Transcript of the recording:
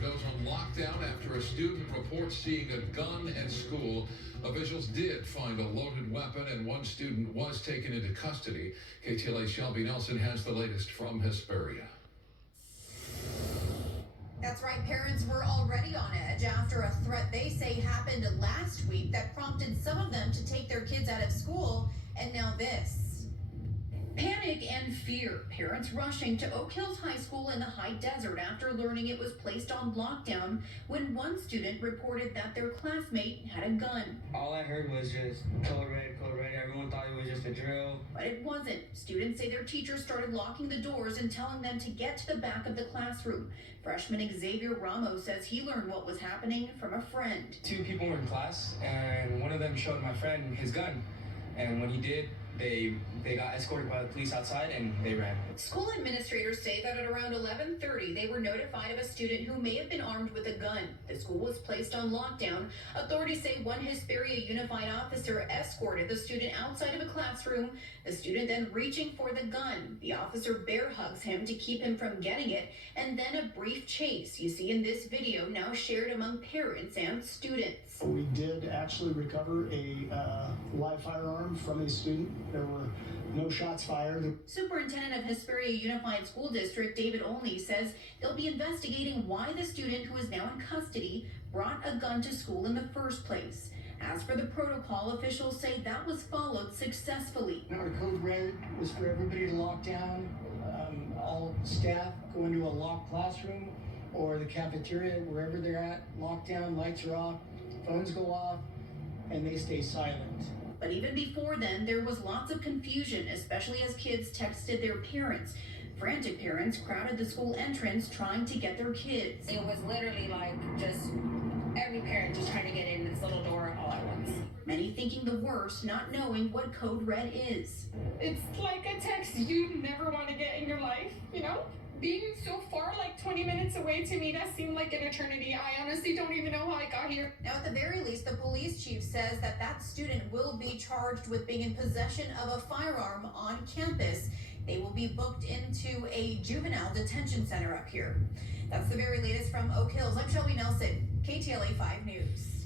goes on lockdown after a student reports seeing a gun at school. Officials did find a loaded weapon and one student was taken into custody. KTLA's Shelby Nelson has the latest from Hesperia. That's right, parents were already on edge after a threat they say happened last week that prompted some of them to take their kids out of school, and now this. Panic and fear. Parents rushing to Oak Hills High School in the high desert after learning it was placed on lockdown when one student reported that their classmate had a gun. All I heard was just code red, code red. Everyone thought it was just a drill. But it wasn't. Students say their teachers started locking the doors and telling them to get to the back of the classroom. Freshman Xavier Ramos says he learned what was happening from a friend. Two people were in class, and one of them showed my friend his gun. And when he did, they got escorted by the police outside and they ran. School administrators say that at around 11:30, they were notified of a student who may have been armed with a gun. The school was placed on lockdown. Authorities say one Hesperia Unified officer escorted the student outside of a classroom. The student then reaching for the gun. The officer bear hugs him to keep him from getting it, and then a brief chase you see in this video now shared among parents and students. We did actually recover a live firearm from a student. There were no shots fired. Superintendent of Hesperia Unified School District, David Olney, says they'll be investigating why the student who is now in custody brought a gun to school in the first place. As for the protocol, officials say that was followed successfully. Our code red was for everybody to lock down. All staff go into a locked classroom or the cafeteria, wherever they're at, lockdown, lights are off, phones go off, and they stay silent. But even before then, there was lots of confusion, especially as kids texted their parents. Frantic parents crowded the school entrance trying to get their kids. It was literally like just every parent just trying to get in this little door all at once. Many thinking the worst, not knowing what code red is. It's like a text you never want to get in your life, you know? Being so far, like 20 minutes away, to me, that seemed like an eternity. I honestly don't even know how I got here. Now, at the very least, the police chief says that student will be charged with being in possession of a firearm on campus. They will be booked into a juvenile detention center up here. That's the very latest from Oak Hills. I'm Shelby Nelson, KTLA 5 News.